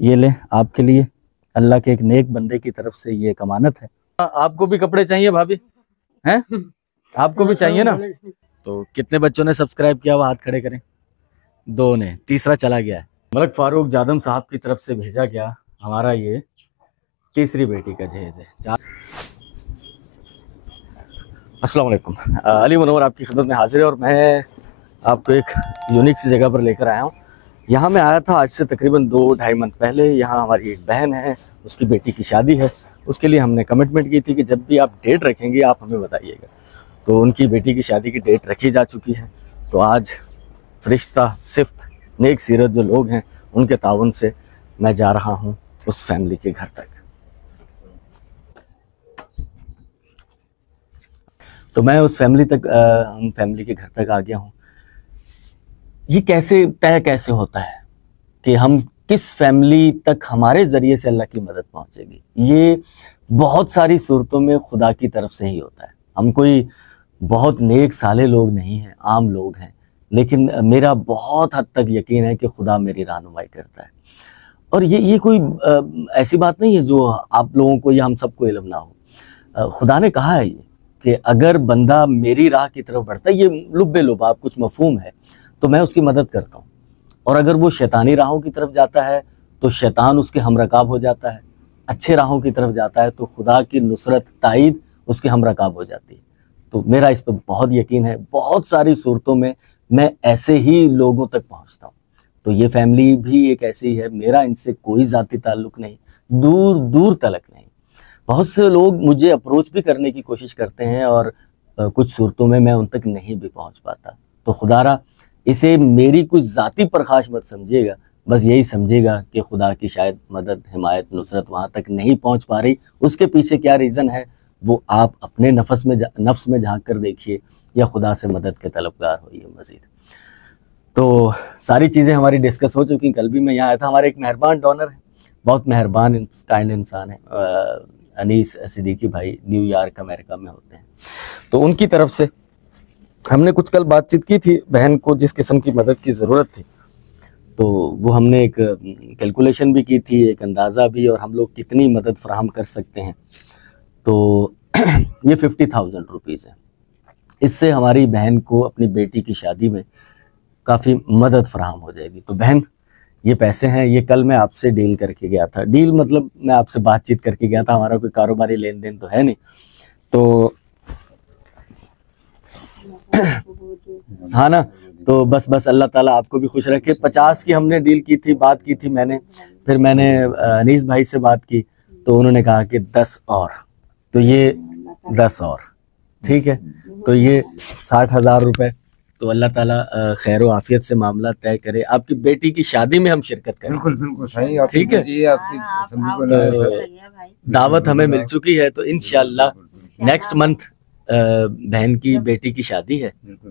ये ले आपके लिए, अल्लाह के एक नेक बंदे की तरफ से ये एक अमानत है। आपको भी कपड़े चाहिए भाभी? हैं? आपको भी चाहिए ना? तो कितने बच्चों ने सब्सक्राइब किया हुआ हाथ खड़े करें। 2 ने, तीसरा चला गया है। मलक फारूक जादम साहब की तरफ से भेजा गया हमारा ये तीसरी बेटी का जहेज है। अस्सलाम वालेकुम। अली मुनव्वर आपकी खिदमत में हाजिर है और मैं आपको एक यूनिक सी जगह पर लेकर आया हूँ। यहाँ मैं आया था आज से तकरीबन 2-2.5 मंथ पहले। यहाँ हमारी एक बहन है, उसकी बेटी की शादी है। उसके लिए हमने कमिटमेंट की थी कि जब भी आप डेट रखेंगे आप हमें बताइएगा। तो उनकी बेटी की शादी की डेट रखी जा चुकी है। तो आज फरिश्ता सिफ्त नेक सीरत जो लोग हैं उनके ताउन से मैं जा रहा हूँ उस फैमिली के घर तक। तो मैं उस फैमिली के घर तक आ गया हूँ। ये कैसे होता है कि हम किस फैमिली तक हमारे ज़रिए से अल्लाह की मदद पहुँचेगी। ये बहुत सारी सूरतों में खुदा की तरफ से ही होता है। हम कोई बहुत नेक साले लोग नहीं हैं, आम लोग हैं, लेकिन मेरा बहुत हद तक यकीन है कि खुदा मेरी रहनुमाई करता है। और ये कोई ऐसी बात नहीं है जो आप लोगों को या हम सबको इल्म ना हो। खुदा ने कहा है ये कि अगर बंदा मेरी राह की तरफ बढ़ता है, ये लुब्बे लुबाब कुछ मफहूम है, तो मैं उसकी मदद करता हूँ। और अगर वो शैतानी राहों की तरफ जाता है तो शैतान उसके हमरकाब हो जाता है। अच्छे राहों की तरफ जाता है तो खुदा की नुसरत ताईद उसके हमरकाब हो जाती है। तो मेरा इस पर बहुत यकीन है। बहुत सारी सूरतों में मैं ऐसे ही लोगों तक पहुँचता हूँ। तो ये फैमिली भी एक ऐसी ही है। मेरा इनसे कोई ज़ाती ताल्लुक़ नहीं, दूर दूर तलक नहीं। बहुत से लोग मुझे अप्रोच भी करने की कोशिश करते हैं और कुछ सूरतों में मैं उन तक नहीं भी पहुंच पाता। तो खुदारा इसे मेरी कुछ ज़ाती परखाश मत समझिएगा, बस यही समझिएगा कि खुदा की शायद मदद, हिमायत, नुसरत वहाँ तक नहीं पहुँच पा रही। उसके पीछे क्या रीज़न है वो आप अपने नफ्स में झांक कर देखिए या खुदा से मदद के तलबगार होइए मज़ीद। तो सारी चीज़ें हमारी डिस्कस हो चुकी। कल भी मैं यहाँ आया था। हमारे एक मेहरबान डोनर है, बहुत मेहरबान काइंड इंसान है, अनीस सिद्दीकी भाई, न्यूयॉर्क अमेरिका में होते हैं। तो उनकी तरफ से हमने कुछ कल बातचीत की थी। बहन को जिस किस्म की मदद की ज़रूरत थी तो वो हमने एक कैलकुलेशन भी की थी, एक अंदाज़ा भी, और हम लोग कितनी मदद फराहम कर सकते हैं। तो ये 50,000 रुपीज़ है। इससे हमारी बहन को अपनी बेटी की शादी में काफ़ी मदद फराहम हो जाएगी। तो बहन, ये पैसे हैं, ये कल मैं आपसे डील करके गया था। डील मतलब मैं आपसे बातचीत करके गया था, हमारा कोई कारोबारी लेन देन तो है नहीं। तो हाँ ना, तो बस अल्लाह ताला आपको भी खुश रखे। 50 की हमने डील की थी, बात की थी मैंने। फिर मैंने अनीस भाई से बात की तो उन्होंने कहा कि 10 और, तो ये 10 और, ठीक है। तो ये 60,000 रुपये। तो अल्लाह ताला खैर व आफियत से मामला तय करे। आपकी बेटी की शादी में हम शिरकत करें। बिल्कुल बिल्कुल सही। ठीक है, दावत हमें मिल चुकी है। तो इंशाअल्लाह नेक्स्ट मंथ बहन की बेटी की शादी है।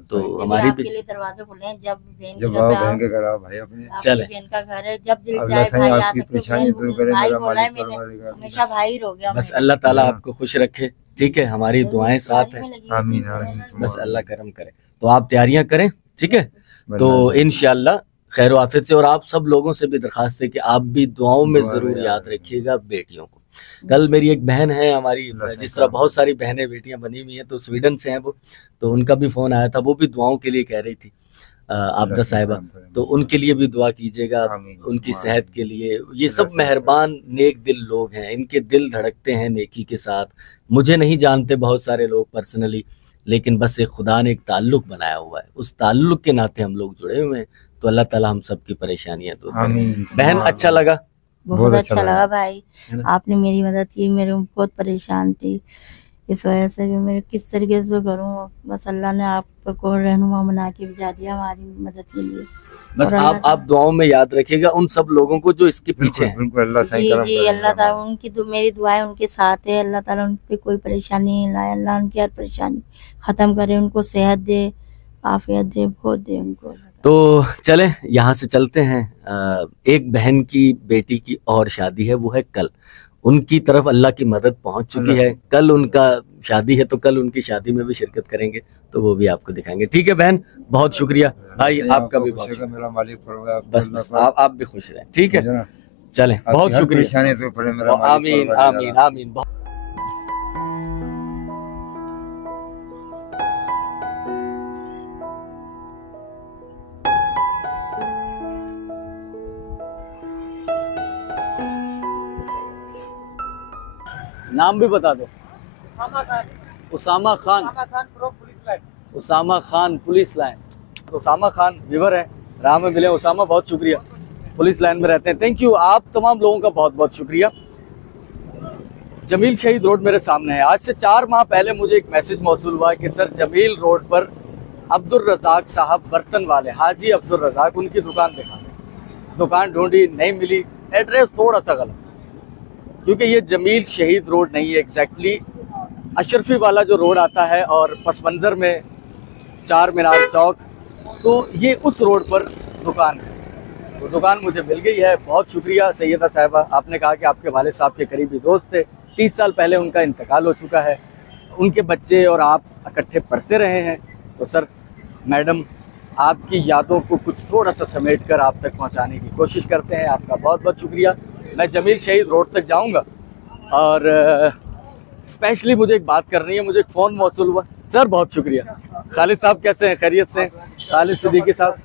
तो हमारी भी दरवाजे खुले हैं, जब आओ बहन के घर आओ भाई अपने। चले, बहन का घर है, जब दिल चाहे भाई आ सकते हैं। भाई बोला है मैंने, हमेशा भाई रहोगे। बस अल्लाह ताला आपको खुश रखे, ठीक है। हमारी दुआएं साथ हैं। आमीन। बस अल्लाह करम करे। तो आप तैयारियां करें, ठीक है। तो इंशाअल्लाह खैर आफियत से। और आप सब लोगों से भी दरखास्त है कि आप भी दुआओं में ज़रूर याद रखिएगा बेटियों को। कल मेरी एक बहन है, हमारी जिस तरह बहुत सारी बहनें बेटियां बनी हुई हैं, तो स्वीडन से हैं वो। तो उनका भी फ़ोन आया था, वो भी दुआओं के लिए कह रही थी, आबदा साहिबा। तो उनके लिए भी दुआ कीजिएगा, उनकी सेहत के लिए। ये सब मेहरबान नेक दिल लोग हैं, इनके दिल धड़कते हैं नेकी के साथ। मुझे नहीं जानते बहुत सारे लोग पर्सनली, लेकिन बस एक खुदा ने एक ताल्लुक बनाया हुआ है, उस ताल्लुक के नाते हम लोग जुड़े हुए हैं। तो अल्लाह ताला हम सब की परेशानियां दूर करे। बहन, अच्छा लगा? बहुत अच्छा लगा भाई, आपने मेरी मदद की। मेरे बहुत परेशान थी इस वजह से कि मैं किस तरीके से करूँ। बस अल्लाह ने आपको रहनुमा बना के भेजा दिया हमारी मदद के लिए। बस आप दुआओं में याद रखिएगा उन सब लोगों को जो इसके पीछे हैं। जी अल्लाह ताला उनकी मेरी दुआएं उनके साथ है। अल्लाह ताला उन पे कोई परेशानी नहीं लाए। अल्लाह उनकी हर परेशानी ख़त्म करे, उनको सेहत दे, आफियत दे, बहुत दे उनको। तो चले यहाँ से चलते हैं। एक बहन की बेटी की और शादी है, वो है कल। उनकी तरफ अल्लाह की मदद पहुंच चुकी है। कल उनका शादी है, तो कल उनकी शादी में भी शिरकत करेंगे, तो वो भी आपको दिखाएंगे। ठीक है बहन, बहुत शुक्रिया भाई, आपका भी बहुत शुक्रिया। मेरा मालिक बस आप भी खुश रहें, ठीक है। चलें, बहुत हर शुक्रिया। परेशानी तो पड़े मेरा मालिक आमीन परवरदिगार। आमीन आमीन। नाम भी बता दो। Usama Khan, Usama Khan police line. उसामा खान विवर है, राह में मिले। उसामा बहुत शुक्रिया, पुलिस लाइन में रहते हैं। थैंक यू, आप तमाम लोगों का बहुत बहुत शुक्रिया। जमील शहीद रोड मेरे सामने है। आज से 4 माह पहले मुझे एक मैसेज मौसूल हुआ कि सर जमील रोड पर अब्दुल रज़ाक साहब बर्तन वाले, हाजी अब्दुल रज़ाक, उनकी दुकान दिखा दें। दुकान ढूंढी, नहीं मिली। एड्रेस थोड़ा सा गलत, क्योंकि ये जमील शहीद रोड नहीं है, एग्जैक्टली अशरफी वाला जो रोड आता है और पस मंज़र में चार मीनार चौक, तो ये उस रोड पर दुकान है। तो दुकान मुझे मिल गई है। बहुत शुक्रिया सैयदा साहिबा, आपने कहा कि आपके वालिद साहब के करीबी दोस्त थे। 30 साल पहले उनका इंतकाल हो चुका है। उनके बच्चे और आप इकट्ठे पढ़ते रहे हैं। तो सर, मैडम आपकी यादों को कुछ थोड़ा सा समेट कर आप तक पहुंचाने की कोशिश करते हैं। आपका बहुत बहुत शुक्रिया। मैं जमील शहीद रोड तक जाऊंगा और स्पेशली मुझे एक बात करनी है। मुझे एक फ़ोन मौसूल हुआ। सर बहुत शुक्रिया। खालिद साहब कैसे हैं? खैरियत से? खालिद सिद्दीकी साहब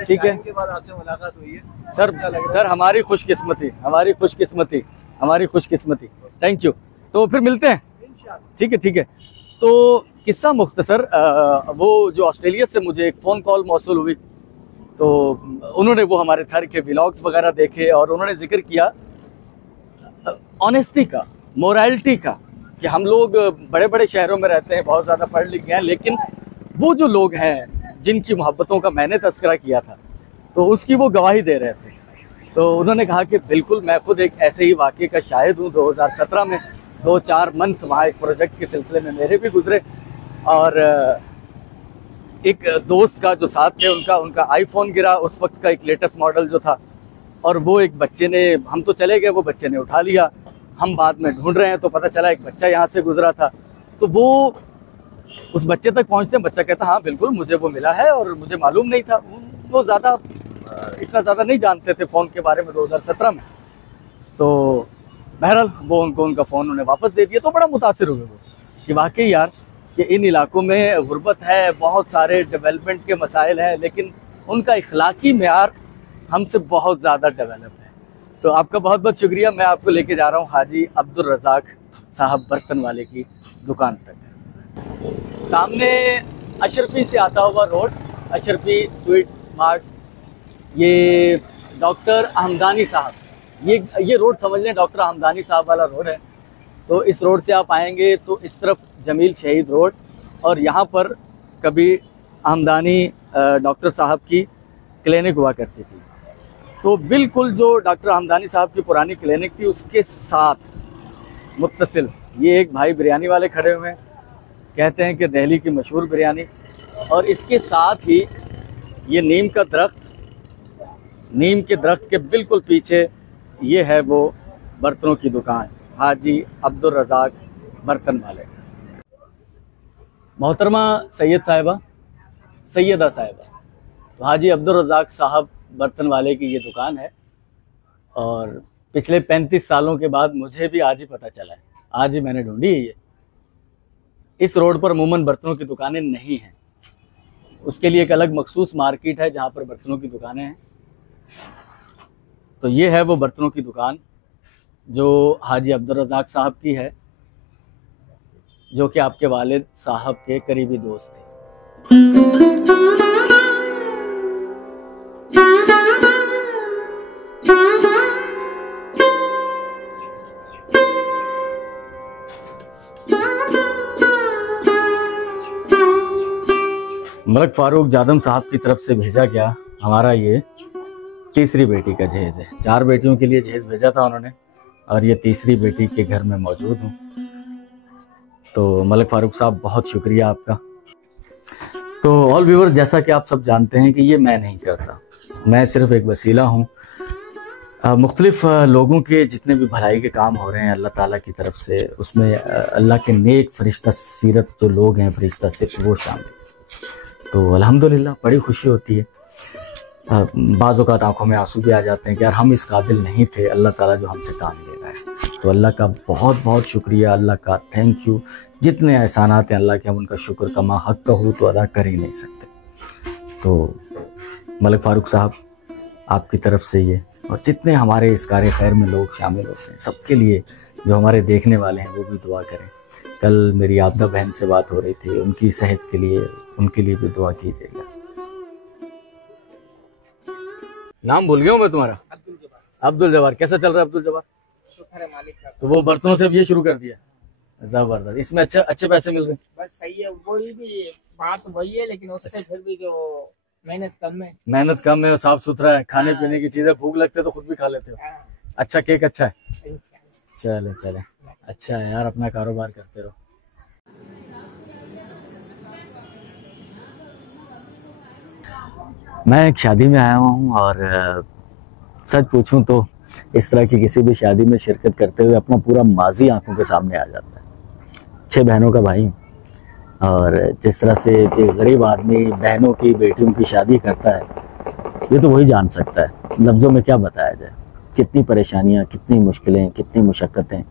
ठीक है? मुलाकात हुई है सर हमारी खुशकिस्मती, हमारी खुशकिस्मती, हमारी खुशकिस्मती। Thank you. तो फिर मिलते हैं। ठीक है, ठीक है। तो किस्सा मुख्तसर, वो जो ऑस्ट्रेलिया से मुझे एक फ़ोन कॉल मौसूल हुई, तो उन्होंने वो हमारे घर के व्लॉग्स वगैरह देखे और उन्होंने जिक्र किया ऑनेस्टी का, मोरालिटी का, कि हम लोग बड़े बड़े शहरों में रहते हैं, बहुत ज़्यादा पढ़ लिख गए हैं, लेकिन वो जो लोग हैं जिनकी मोहब्बतों का मैंने तस्करा किया था, तो उसकी वो गवाही दे रहे थे। तो उन्होंने कहा कि बिल्कुल, मैं खुद एक ऐसे ही वाक़े का शाहिद हूँ। 2017 में 2-4 मंथ वहाँ एक प्रोजेक्ट के सिलसिले में मेरे भी गुजरे, और एक दोस्त का जो साथ थे उनका आईफोन गिरा, उस वक्त का एक लेटेस्ट मॉडल जो था, और वो एक बच्चे ने, हम तो चले गए, वो बच्चे ने उठा लिया। हम बाद में ढूंढ रहे हैं तो पता चला एक बच्चा यहाँ से गुजरा था। तो वो उस बच्चे तक पहुँचते हैं, बच्चा कहता हाँ बिल्कुल मुझे वो मिला है और मुझे मालूम नहीं था। वो इतना ज़्यादा नहीं जानते थे फ़ोन के बारे में 2017 में। तो बहरहाल वो उनका फ़ोन उन्हें वापस दे दिया। तो बड़ा मुतासिर हुए वो कि वाकई यार कि इन इलाकों में गुर्बत है, बहुत सारे डेवलपमेंट के मसाइल हैं, लेकिन उनका इखलाकी मेयार हमसे बहुत ज़्यादा डेवलप है। तो आपका बहुत बहुत शुक्रिया। मैं आपको लेके जा रहा हूँ हाजी अब्दुल रज़ाक साहब बर्तन वाले की दुकान तक। सामने अशरफी से आता हुआ रोड, अशरफी स्वीट मार्ट, ये डॉक्टर हमदानी साहब, ये रोड समझ लें, डॉक्टर हमदानी साहब वाला रोड है। तो इस रोड से आप आएंगे तो इस तरफ जमील शहीद रोड, और यहाँ पर कभी हमदानी डॉक्टर साहब की क्लिनिक हुआ करती थी। तो बिल्कुल जो डॉक्टर हमदानी साहब की पुरानी क्लिनिक थी, उसके साथ मुत्तसिल ये एक भाई बिरयानी वाले खड़े हुए हैं, कहते हैं कि दिल्ली की मशहूर बिरयानी। और इसके साथ ही ये नीम का दरख्त, नीम के दरख्त के बिल्कुल पीछे ये है वो बर्तनों की दुकान, हाजी अब्दुल रज़ाक बर्तन वाले। मोहतरमा सैयदा साहिबा, तो हाजी अब्दुल रज़ाक साहब बर्तन वाले की ये दुकान है। और पिछले 35 सालों के बाद मुझे भी आज ही पता चला है, आज ही मैंने ढूंढी है ये। इस रोड पर अमूमन बर्तनों की दुकानें नहीं हैं, उसके लिए एक अलग मखसूस मार्केट है जहाँ पर बर्तनों की दुकानें हैं। तो ये है वो बर्तनों की दुकान जो हाजी अब्दुल रज़ाक साहब की है, जो कि आपके वालिद साहब के करीबी दोस्त थे। मलक फारूक जादम साहब की तरफ से भेजा गया हमारा ये तीसरी बेटी का जहेज़ है। 4 बेटियों के लिए जहेज़ भेजा था उन्होंने, और ये तीसरी बेटी के घर में मौजूद हूँ। तो मलक फारूक साहब बहुत शुक्रिया आपका। तो ऑल व्यूअर, जैसा कि आप सब जानते हैं कि ये मैं नहीं करता, मैं सिर्फ एक वसीला हूँ। मुख्तलिफ लोगों के जितने भी भलाई के काम हो रहे हैं अल्लाह ताला की तरफ से, उसमें अल्लाह के नेक फरिश्ता सीरत जो लोग हैं, फरिश्ता सिर्फ वो शामिल। तो अल्हम्दुलिल्लाह बड़ी खुशी होती है। बाज़ औक़ात आंखों में आंसू भी आ जाते हैं कि यार हम इस काबिल नहीं थे, अल्लाह ताला जो हमसे काम ले रहा है। तो अल्लाह का बहुत बहुत शुक्रिया, अल्लाह का थैंक यू। जितने एहसानात हैं अल्लाह के, हम उनका शुक्र कमा हक का हो तो अदा कर ही नहीं सकते। तो मलिक फ़ारूक साहब, आपकी तरफ से ये, और जितने हमारे इस कार्य खैर में लोग शामिल होते हैं, सबके लिए, जो हमारे देखने वाले हैं वो भी दुआ करें। कल मेरी आबदा बहन से बात हो रही थी, उनकी सेहत के लिए, उनके लिए भी दुआ कीजिएगा। नाम भूल गया हूँ मैं तुम्हारा। अब्दुल जवार। कैसा चल रहा है अब्दुल जवार? शुक्र है मालिक का। तो वो बर्तनों से अब ये शुरू कर दिया, जबरदस्त। इसमें अच्छे पैसे मिल रहे हैं? बस सही है, वही भी बात वही है, लेकिन उससे फिर भी जो मेहनत कम है। मेहनत कम है और साफ सुथरा है, खाने पीने की चीजें, भूख लगते तो खुद भी खा लेते हो। अच्छा केक अच्छा है। चले अच्छा है यार, अपना कारोबार करते रहो। मैं एक शादी में आया हूँ और सच पूछूं तो इस तरह की किसी भी शादी में शिरकत करते हुए अपना पूरा माजी आंखों के सामने आ जाता है। 6 बहनों का भाई हूँ, और जिस तरह से एक गरीब आदमी बहनों की, बेटियों की शादी करता है, ये तो वही जान सकता है। लफ्ज़ों में क्या बताया जाए, कितनी परेशानियाँ, कितनी मुश्किलें, कितनी मुशक्क़तें।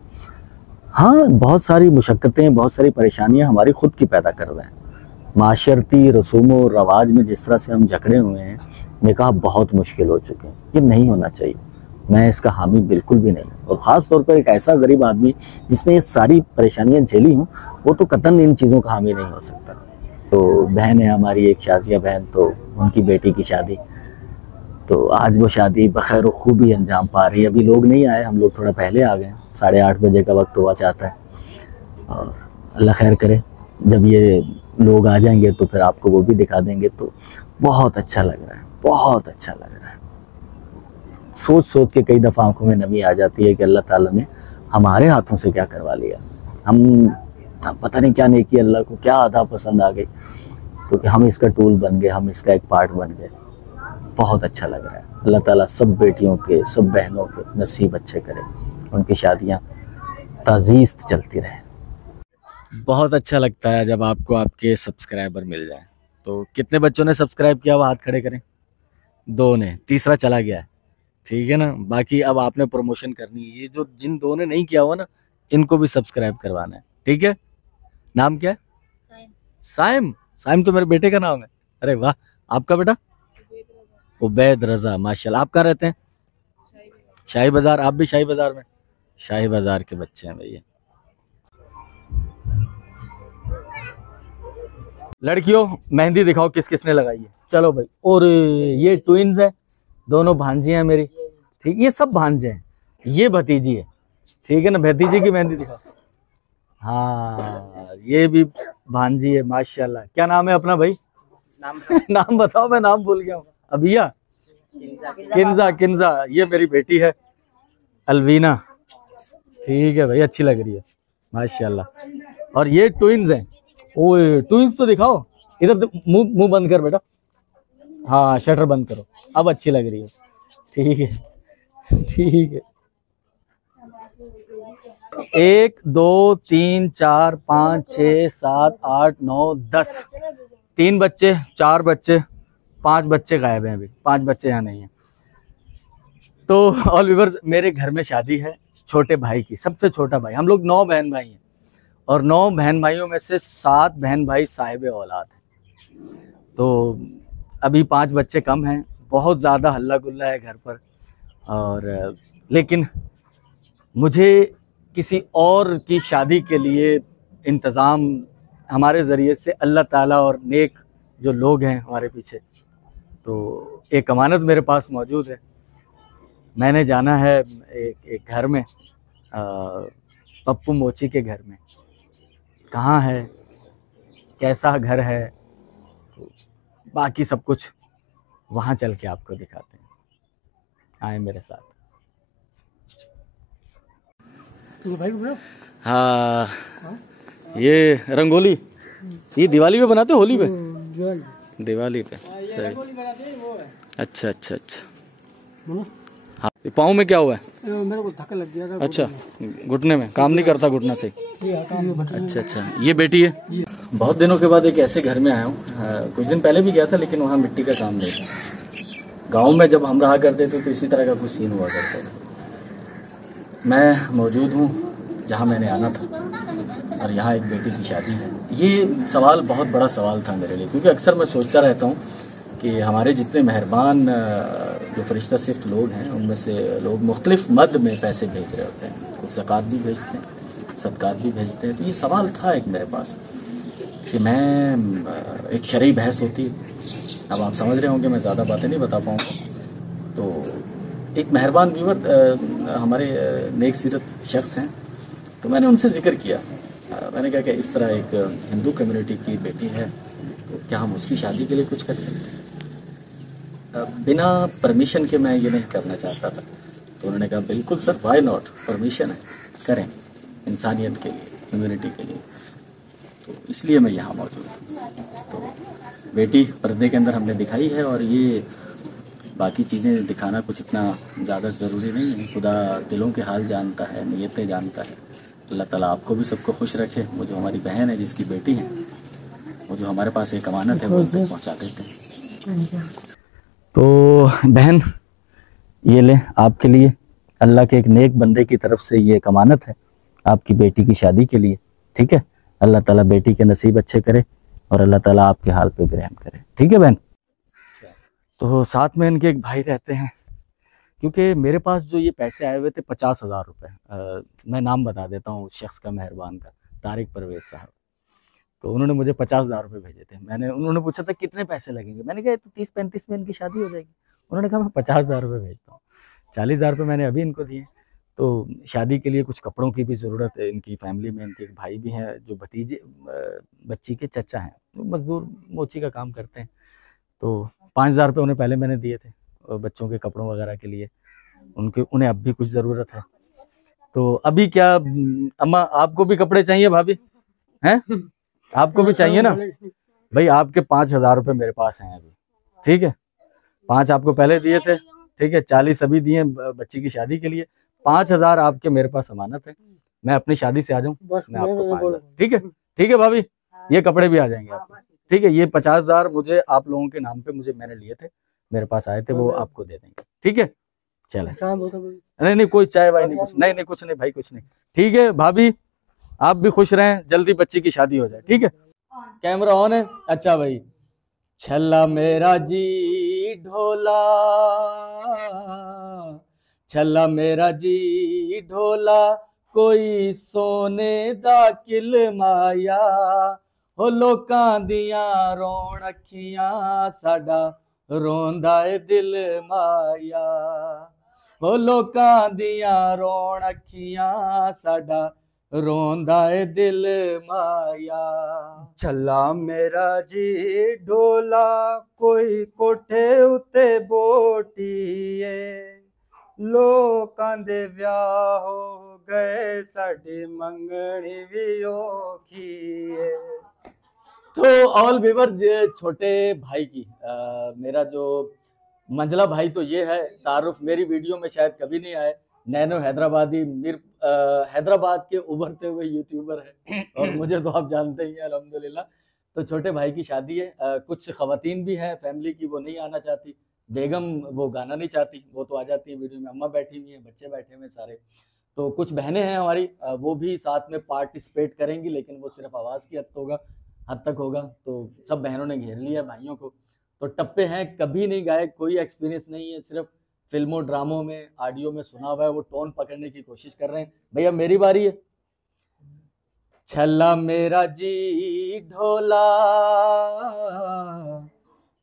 हाँ, बहुत सारी मुशक्क़तें, बहुत सारी परेशानियाँ हमारी खुद की पैदा कर रहे हैं। माशरती रसूम और रवाज में जिस तरह से हम जकड़े हुए हैं, निकाह बहुत मुश्किल हो चुके हैं। ये नहीं होना चाहिए, मैं इसका हामी बिल्कुल भी नहीं। और ख़ास तौर पर एक ऐसा गरीब आदमी जिसने ये सारी परेशानियां झेली हों, वो तो कतई इन चीज़ों का हामी नहीं हो सकता। तो बहन है हमारी एक शाजिया बहन, तो उनकी बेटी की शादी, तो आज वो शादी बखैर खूबी अंजाम पा रही है। अभी लोग नहीं आए, हम लोग थोड़ा पहले आ गए, 8:30 बजे का वक्त हुआ चाहता है। और अल्लाह खैर करे, जब ये लोग आ जाएंगे तो फिर आपको वो भी दिखा देंगे। तो बहुत अच्छा लग रहा है, बहुत अच्छा लग रहा है। सोच के कई दफ़ा आंखों में नमी आ जाती है कि अल्लाह ताला ने हमारे हाथों से क्या करवा लिया। हम पता नहीं क्या नेकी, अल्लाह को क्या अदा पसंद आ गई, क्योंकि हम इसका टूल बन गए, हम इसका एक पार्ट बन गए। बहुत अच्छा लग रहा है। अल्लाह ताला सब बेटियों के, सब बहनों के नसीब अच्छे करे, उनकी शादियाँ ताज़ीज़ चलती रहें। बहुत अच्छा लगता है जब आपको आपके सब्सक्राइबर मिल जाए। तो कितने बच्चों ने सब्सक्राइब किया हुआ हाथ खड़े करें? 2 ने, तीसरा चला गया है, ठीक है ना। बाकी अब आपने प्रमोशन करनी है, ये जो जिन 2 ने नहीं किया हुआ ना, इनको भी सब्सक्राइब करवाना है, ठीक है। नाम क्या है? साइम। साइम तो मेरे बेटे का नाम है। अरे वाह, आपका बेटा? उबैद रजा, माशाल्लाह। आप कहाँ रहते हैं? शाही बाजार। आप भी शाही बाजार में? शाही बाजार के बच्चे हैं भैया। लड़कियों, मेहंदी दिखाओ किस किस ने लगाई है। चलो भाई। और ये ट्विन्स है, दोनों भांजी हैं मेरी, ठीक। ये सब भांजे हैं, ये भतीजी है, ठीक है ना। भतीजी की मेहंदी दिखाओ। हाँ, ये भी भांजी है, माशाल्लाह। क्या नाम है अपना भाई? नाम बताओ, मैं नाम भूल गया हूँ। अबिया? किन्जा। ये मेरी बेटी है अलवीना, ठीक है भाई, अच्छी लग रही है माशाल्लाह। और ये ट्विन्स हैं। ओए, ट्विन्स तो दिखाओ इधर। मुंह बंद कर बेटा। हाँ, शटर बंद करो, अब अच्छी लग रही है, ठीक है, ठीक है। 1 2 3 4 5 6 7 8 9 10, 3 बच्चे, 4 बच्चे, 5 बच्चे गायब हैं अभी, 5 बच्चे यहाँ नहीं हैं। तो ऑल व्यूअर्स, मेरे घर में शादी है छोटे भाई की, सबसे छोटा भाई। हम लोग 9 बहन भाई हैं, और 9 बहन भाइयों में से 7 बहन भाई साहिब औलाद हैं। तो अभी 5 बच्चे कम हैं, बहुत ज़्यादा हल्ला गुल्ला है घर पर। और लेकिन मुझे किसी और की शादी के लिए इंतज़ाम हमारे ज़रिए से अल्लाह ताला और नेक जो लोग हैं हमारे पीछे, तो एक अमानत मेरे पास मौजूद है। मैंने जाना है एक घर में, पप्पू मोची के घर में। कहाँ है, कैसा घर है, तो बाकी सब कुछ वहाँ चल के आपको दिखाते हैं। आए मेरे साथ। हाँ, ये रंगोली, ये दिवाली पे बनाते हो? होली पे? दिवाली पे, सही। अच्छा। हाँ, पाँव में क्या हुआ है? मेरे को धक्का लग गया था। अच्छा, घुटने में काम नहीं करता घुटना से? अच्छा। ये बेटी है? बहुत दिनों के बाद एक ऐसे घर में आया हूँ। कुछ दिन पहले भी गया था, लेकिन वहाँ मिट्टी का काम नहीं था। गांव में जब हम रहा करते थे तो इसी तरह का कुछ सीन हुआ करता था। मैं मौजूद हूँ जहाँ मैंने आना था और यहाँ एक बेटी की शादी है। ये सवाल बहुत बड़ा सवाल था मेरे लिए, क्योंकि अक्सर मैं सोचता रहता हूँ कि हमारे जितने मेहरबान जो फरिश्ता सिफ्त लोग हैं उनमें से लोग मुख्तलिफ मद में पैसे भेज रहे होते हैं, कुछ ज़कात भी भेजते हैं, सदकात भी भेजते हैं। तो ये सवाल था एक मेरे पास कि मैं एक शरई बहस होती, अब आप समझ रहे होंगे मैं ज़्यादा बातें नहीं बता पाऊँगा। तो एक मेहरबान व्यूवर हमारे नेक सीरत शख्स हैं, तो मैंने उनसे जिक्र किया। मैंने कहा कि इस तरह एक हिंदू कम्युनिटी की बेटी है, तो क्या हम उसकी शादी के लिए कुछ कर सकते हैं? बिना परमिशन के मैं ये नहीं करना चाहता था। तो उन्होंने कहा बिल्कुल सर, व्हाई नॉट, परमिशन है, करें, इंसानियत के लिए, कम्युनिटी के लिए। तो इसलिए मैं यहाँ मौजूद हूँ। तो बेटी पर्दे के अंदर हमने दिखाई है, और ये बाकी चीज़ें दिखाना कुछ इतना ज़्यादा ज़रूरी नहीं है। खुदा दिलों के हाल जानता है, नीयतें जानता है। अल्लाह ताला आपको भी सबको खुश रखे। वो जो हमारी बहन है जिसकी बेटी है, वो जो हमारे पास एक अमानत है वो उनको पहुँचा देते हैं। तो बहन, ये ले आपके लिए अल्लाह के एक नेक बंदे की तरफ से ये एक अमानत है आपकी बेटी की शादी के लिए, ठीक है। अल्लाह ताला बेटी के नसीब अच्छे करे और अल्लाह ताला आपके हाल पे भी रहम करे, ठीक है बहन। तो साथ में इनके एक भाई रहते हैं, क्योंकि मेरे पास जो ये पैसे आए हुए थे 50,000 रुपये, मैं नाम बता देता हूँ उस शख्स का, मेहरबान का, तारिक परवेज साहब। तो उन्होंने मुझे 50,000 रुपये भेजे थे। उन्होंने पूछा था कितने पैसे लगेंगे, मैंने कहा तो 30-35 में इनकी शादी हो जाएगी। उन्होंने कहा मैं 50,000 रुपये भेजता हूँ। 40,000 रुपये मैंने अभी इनको दिए। तो शादी के लिए कुछ कपड़ों की भी ज़रूरत है। इनकी फैमिली में इनके एक भाई भी हैं जो भतीजे बच्ची के चचा हैं, वो मजदूर मोची का काम करते हैं। तो 5,000 रुपये उन्हें पहले मैंने दिए थे बच्चों के कपड़ों वगैरह के लिए। उन्हें अब भी कुछ ज़रूरत है। तो अभी क्या अम्मा, आपको भी कपड़े चाहिए? भाभी हैं, आपको भी चाहिए ना भाई? आपके 5,000 रुपये मेरे पास हैं अभी, ठीक है। 5 आपको पहले दिए थे, ठीक है। 40 अभी दिए बच्ची की शादी के लिए। 5,000 आपके मेरे पास अमानत है। मैं अपनी शादी से आ जाऊँ, मैं आपको 5,000, ठीक है, ठीक है भाभी। ये कपड़े भी आ जाएंगे आपको, ठीक है। ये 50,000 मुझे आप लोगों के नाम पे मैंने लिए थे, मेरे पास आए थे, वो आपको दे देंगे, ठीक है। चले, नहीं कोई चाय वाय नहीं, कुछ नहीं, कुछ नहीं भाई, कुछ नहीं, ठीक है। भाभी आप भी खुश रहें, जल्दी बच्ची की शादी हो जाए, ठीक है। कैमरा ऑन है? अच्छा भाई। छल्ला मेरा जी ढोला, छल्ला मेरा जी ढोला, कोई सोने दा किल माया, हो लोकां दियां रोण अखियां, साडा रोंदा ए दिल माया, हो लोकां दियां रोण अखियां, साडा रोंदा ए दिल माया। छल्ला मेरा जी ढोला, कोई कोठे उत्ते बोटीए, लोकां दे ब्याह हो गए, साडी मंगनी भी औखी है। तो ऑल व्यूअर्स, ये छोटे भाई की मेरा जो मंझला भाई तो ये है, तारुफ मेरी वीडियो में शायद कभी नहीं आए। नैनो हैदराबादी, हैदराबाद के उभरते हुए यूट्यूबर है, और मुझे तो आप जानते ही हैं अल्हम्दुलिल्लाह। तो छोटे भाई की शादी है। कुछ खवातीन भी हैं फैमिली की, वो नहीं आना चाहती। बेगम वो गाना नहीं चाहती, वो तो आ जाती है वीडियो में। अम्मा बैठी हुई हैं, बच्चे बैठे हुए सारे। तो कुछ बहनें हैं हमारी, वो भी साथ में पार्टिसिपेट करेंगी, लेकिन वो सिर्फ आवाज़ की हद तक होगा। तो सब बहनों ने घेर लिया भाइयों को। तो टप्पे हैं, कभी नहीं गाए, कोई एक्सपीरियंस नहीं है, सिर्फ फिल्मों ड्रामों में ऑडियो में सुना हुआ है। वो टोन पकड़ने की कोशिश कर रहे हैं। भैया मेरी बारी है। छल्ला मेरा जी ढोला,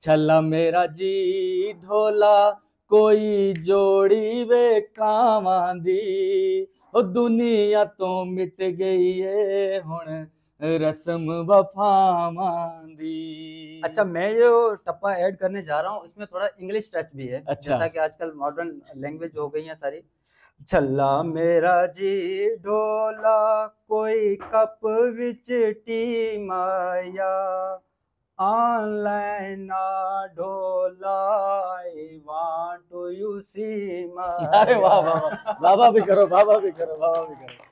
छल्ला मेरा जी ढोला, कोई जोड़ी वे कावां दी, ओ दुनिया तो मिट गई है हुण रस्म वफावां दी। अच्छा, मैं जो टप्पा ऐड करने जा रहा हूँ इसमें थोड़ा इंग्लिश टच भी है। अच्छा। जैसा कि आजकल मॉडर्न लैंग्वेज हो गई है सारी। छल्ला मेरा जी ढोला, कोई कप विच टी माया, ऑनलाइन ना ढोला, I want to you see माया। अरे वाह वाह वाह, बाबा भी करो, बाबा भी करो, बाबा भी करो।